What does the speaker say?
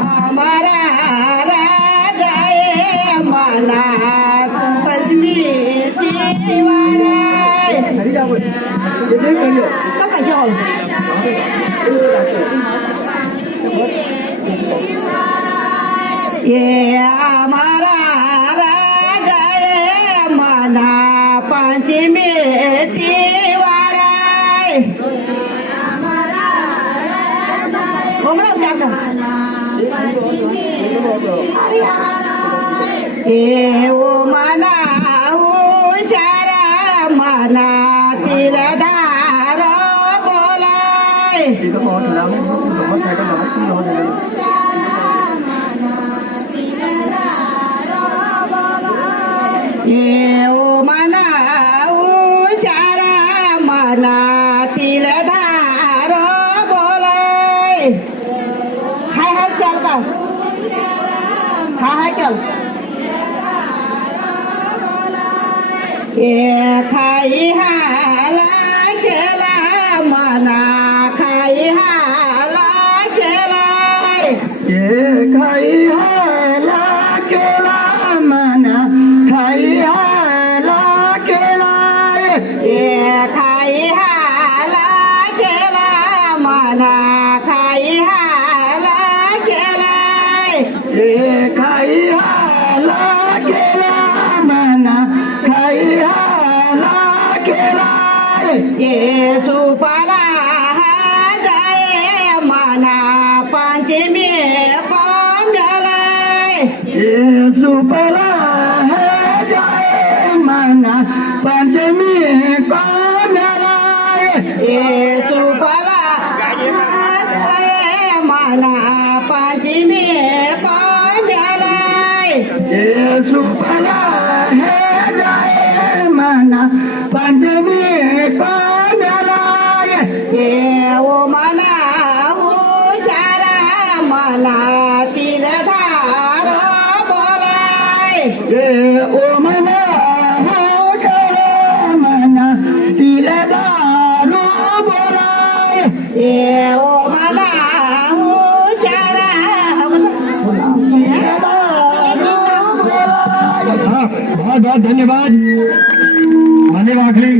हमारा राजा मला पंचमी ये हमारा राजा मना पंचमी ओ मना हुशारा मना तिलधार बोलाय ओ मना हुशारा मना तिलधार बोलाय हाय हाय चल का हाय चल खाई हाला केला मना खाई हाला केला खाई हाला केला मना खाई हाला केला खाई हाला केला मना खाई हाला केला खाई हाला केला मना खाई हाला केला सुपाला जाय मना पंचमी कोंडलाय सुपला जाय मना पंचमी कोंडलाय सुपाला जाय मना पंचमी कोंडलाय सुपला जाय मना पंचमी कोंडलाय ओ मना हुशारा मना तिलधार बोलाय ओ मना हुशारा मना तिलधार बोलाय ओ मना हुशारा बहुत बहुत धन्यवाद मान्य वाकली।